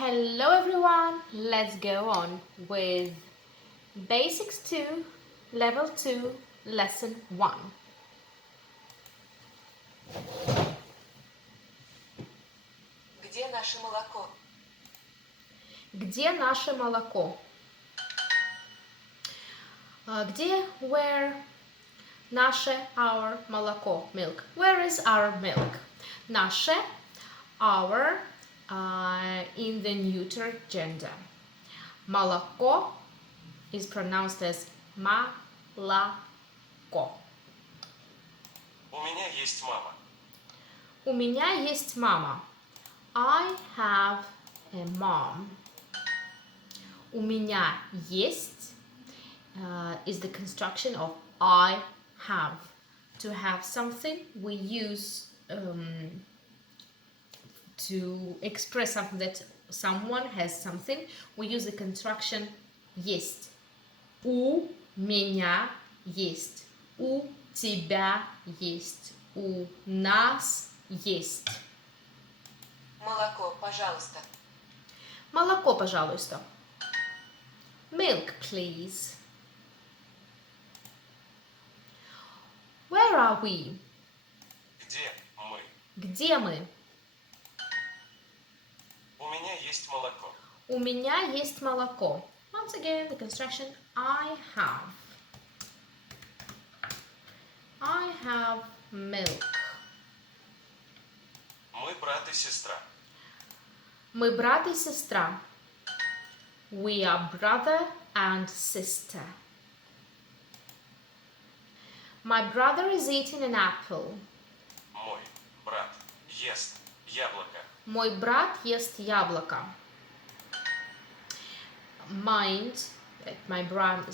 Hello everyone, let's go on with Basics 2, Level 2, Lesson 1. Где наше молоко? Где наше молоко? Где, where, наше, our, молоко, milk. Where is our milk? Наше, our, in the neuter gender. Молоко is pronounced as молоко. У меня есть мама. У меня есть мама. I have a mom. У меня есть is the construction of I have. To have something, we use to express something that someone has something, we use the construction есть. У меня есть. У тебя есть. У нас есть. Молоко, пожалуйста. Молоко, пожалуйста. Milk, please. Where are we? Где мы? Где мы? У меня есть молоко. У меня есть молоко. Once again, the construction I have. I have milk. Мы брат и сестра. Мы брат и сестра. We are brother and sister. My brother is eating an apple. Мой брат ест яблоко. Мой брат ест яблоко. Mind that my brother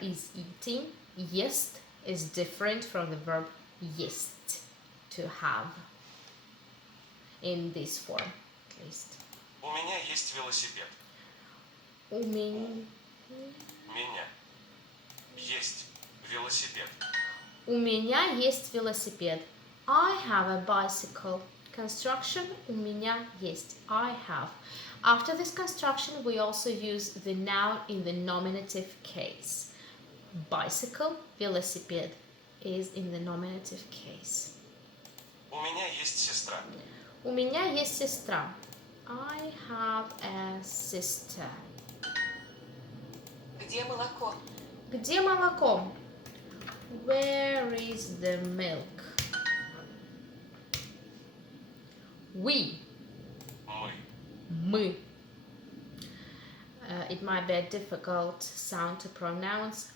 is eating. Есть is different from the verb есть, to have. In this form, at least. У меня есть велосипед. У меня есть велосипед. У меня есть велосипед. I have a bicycle. Construction у меня есть. I have. After this construction, we also use the noun in the nominative case. Bicycle, велосипед is in the nominative case. У меня есть сестра. У меня есть сестра. I have a sister. Где молоко? Где молоко? Where is the milk? We. Мы. It might be a difficult sound to pronounce.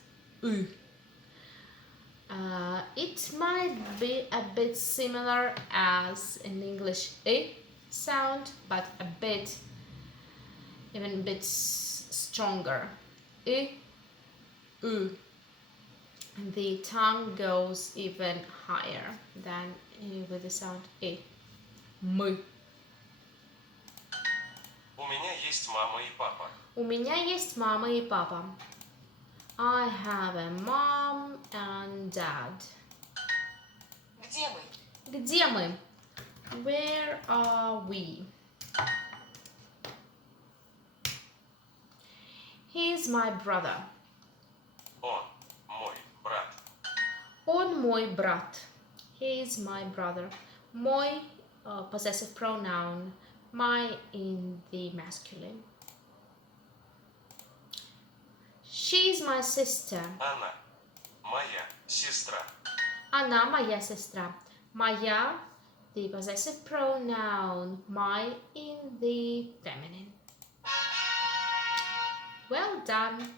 It might be a bit similar as in English sound, but even a bit stronger. The tongue goes even higher than with the sound Мы. У меня есть мама и папа. У меня есть мама и папа. I have a mom and dad. Где мы? Где мы? Where are we? He's my brother. Он мой брат. Он мой брат. He's my brother. Мой possessive pronoun. My in the masculine. She's my sister. Она моя сестра. Она моя сестра. Моя, the possessive pronoun. My in the feminine. Well done.